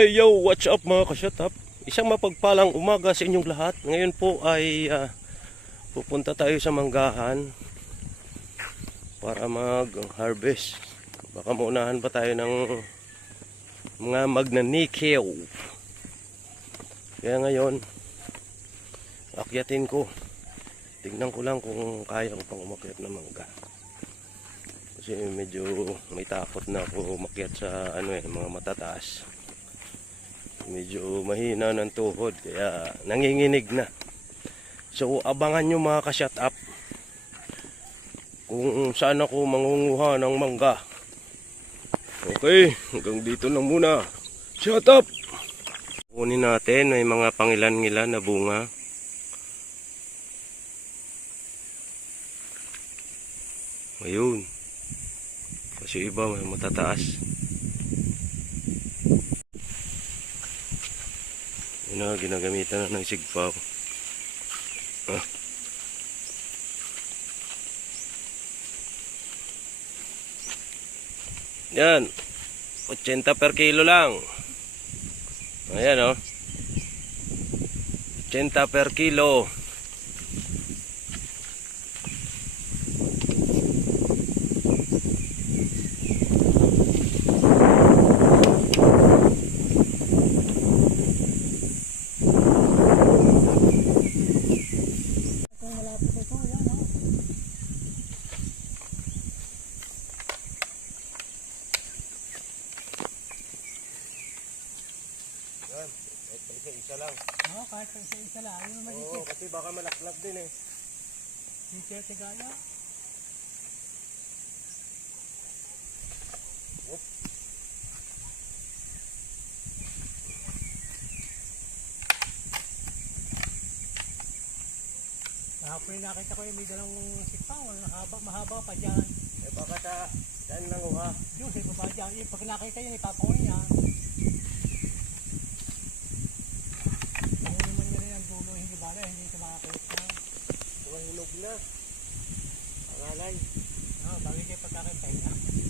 Hey yo, what's up mga kasyatap? Isang mapagpalang umaga sa inyong lahat. Ngayon po ay ah, pupunta tayo sa manggahan para mag-harvest. Baka maunahan pa tayo ng mga magnanikaw. Kaya ngayon, akyatin ko. Tingnan ko lang kung kaya ko pang umakyat ng mangga. Kasi medyo may takot na ako umakyat sa ano eh, mga matataas medyo mahina ng tuhod kaya nanginginig na. So abangan nyo mga ka-shut up kung saan ako mangunguha ng mangga. Okay hanggang dito lang muna. Shut up! Kunin natin may mga pangilan-ngilan na bunga. Ayun. Kasi iba may matataas na, ginagamitan na ng sigpaw. Ah. Yan. 80 per kilo lang. Ayan o. Oh. 80 per kilo. Kung malapit ito, yan ha. Yan. Isa, isa lang. Oo, kahit sa isa-isa lang. Yung Oo, maliit. kasi baka malaklag din eh. Yung tiyatigaya. Kahapon yung nakita ko yung may dalang sipaw. Mahaba, mahaba pa dyan. Eh baka sa dyan lang uha. Yung sa baba dyan. Pag nakita yun, ipapakunin niya. Kung naman niya rin ang dulo, hindi ito makakita. Mga hinog na. Pangalay. Ah, bagay kayo pagkakita niya.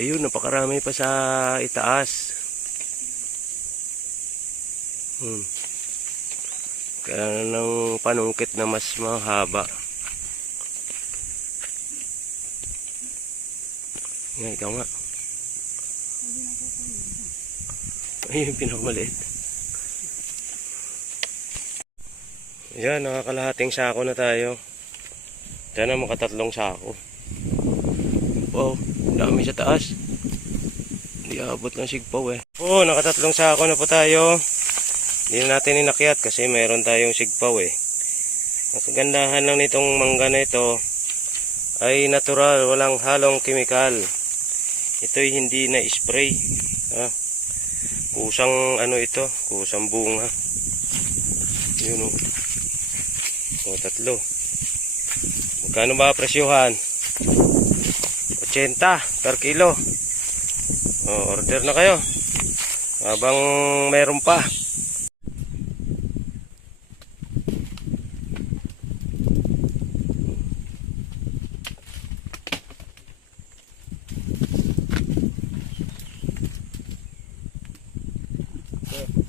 Ayun, napakarami pa sa itaas. Hmm. Kaya ng panungkit na mas mahaba. Nga, ikaw nga. Ayun, pinakamaliit. Yan, nakakalahating sako na tayo. Diyan na makatatlong sako. Wow, dami sa taas. Hindi abot ng sigpaw eh. Oh, nakatatlong sako na po tayo. Hindi na natin inakyat kasi meron tayong sigpaw eh. Ang kagandahan lang nitong mangga na ito ay natural, walang halong kemikal. Ito'y hindi na spray. Ha? Kusang ano ito, kusang bunga. Yun oh. O, tatlo. Magkano ba presyohan? 80 per kilo o, order na kayo habang meron pa Yeah.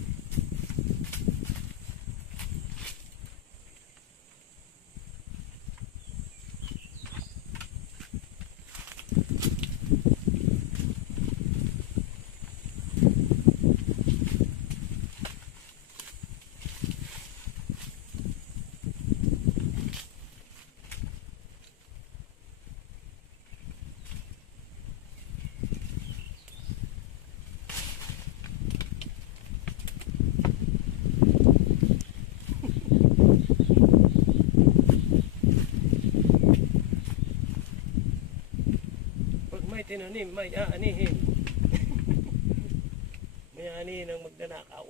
Tinanim, may aanihin. may aanihin ang magdanakaw.